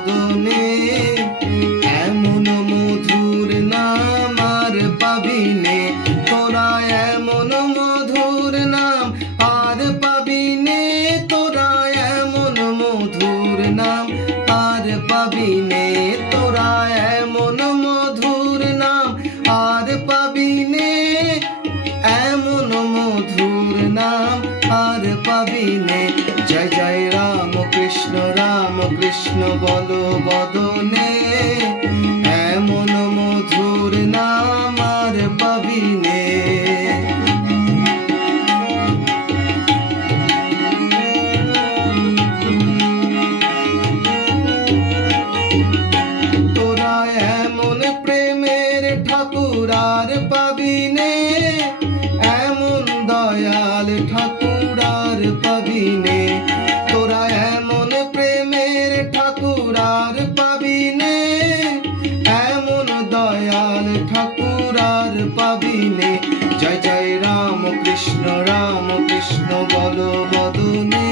বদনে, এমন মধুর নাম আর পাবিনে, তোরা এমন মধুর নাম আর পাবিনে, তোরা এমন মধুর নাম আর পাবিনে, তোরা এমন মধুর নাম আর পাবিনে, এমন মধুর নাম আর পাবিনে। জয় জয় রাম কৃষ্ণ বলো বদনে, এমন মধুর নাম আর পাবিনে। তোরা এমন প্রেমের ঠাকুর আর পাবিনে, এমন দয়াল ঠাকুর আর পাবিনে, তোরা এমন প্রেমের ঠাকুর আর পাবিনে, এমন দয়াল ঠাকুর আর পাবিনে। জয় জয় রাম কৃষ্ণ বলো বদনে,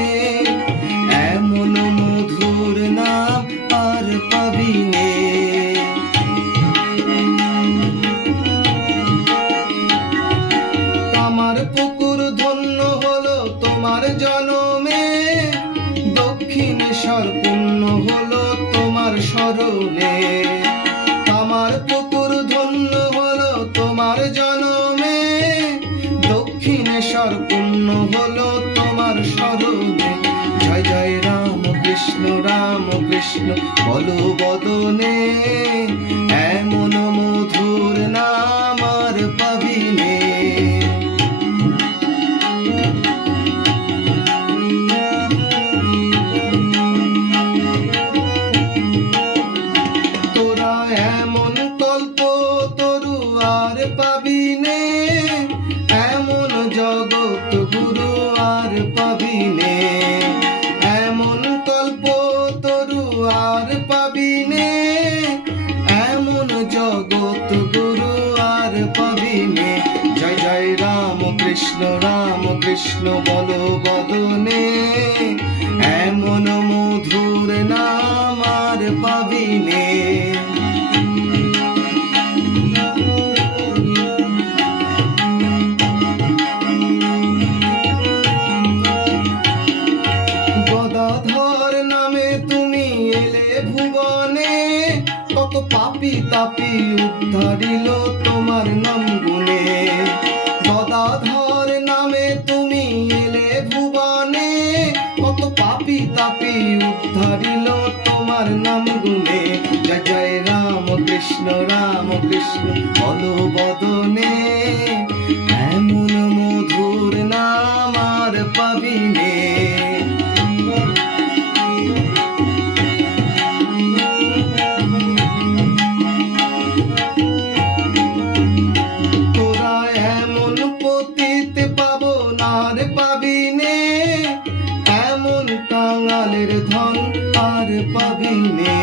এমন মধুর নাম আর পাবিনে। আমার পুকুর ধন্য হলো তোমার জনমে, দক্ষিণেশ্বর পূর্ণ হলো তোমার স্মরণে। আমার পুকুর ধন্য হলো তোমার জনমে, দক্ষিণেশ্বর পূর্ণ হলো তোমার স্মরণে। জয় জয় রাম কৃষ্ণ বলো বদনে, এমন মধুর নাম আর পাবিনে। তোরা এমন কল্প তরু আর পাবিনে, এমন জগৎ গুরু আর পাবিনে, এমন কল্প তরু আর পাবিনে, এমন জগৎ গুরু আর পাবিনে। জয় জয় রাম কৃষ্ণ বলো বদনে, এমন মধুর নাম আর পাবিনে। গদাধর নামে তুমি এলে ভুবনে, কত পাপী তাপী উদ্ধারিল তোমার নাম গুণে। গদাধর নামে তুমি এলে ভুবনে, কত পাপী তাপী উদ্ধারিল তোমার নাম গুণে। জয় জয় রাম কৃষ্ণ বলো বদনে, এমন মধুর নাম আর পাবিনে। তোরা এমন পতিত পাবন আর পাবিনে, এমন কাঙালের ধন আর পাবিনে,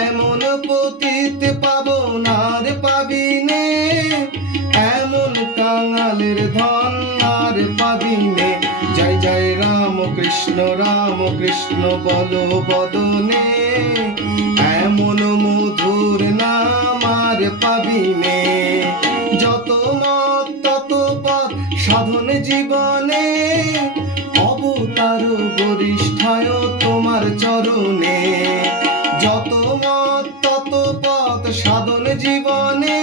এমন পতিত পাবন আর পাবিনে, এমন কাঙালের ধন আর পাবিনে। জয় জয় রাম কৃষ্ণ বলো বদনে, এমন মধুর নাম আর পাবিনে। যত মত তত পথ সাধন জীবনে, অবতার বরিষ্ঠায় তোমার চরণে। যত মত তত পথ সাধন জীবনে,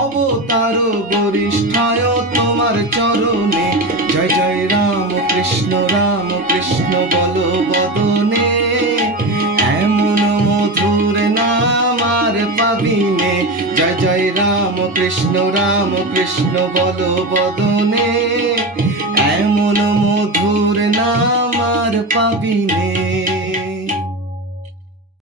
অবতার বরিষ্ঠায় তোমার চরণে। জয় জয় রাম কৃষ্ণ বলো বদনে, এমন মধুর নাম আর পাবিনে। জয় জয় রাম কৃষ্ণ বলো বদনে, এমন মধুর নাম আর পাবিনে।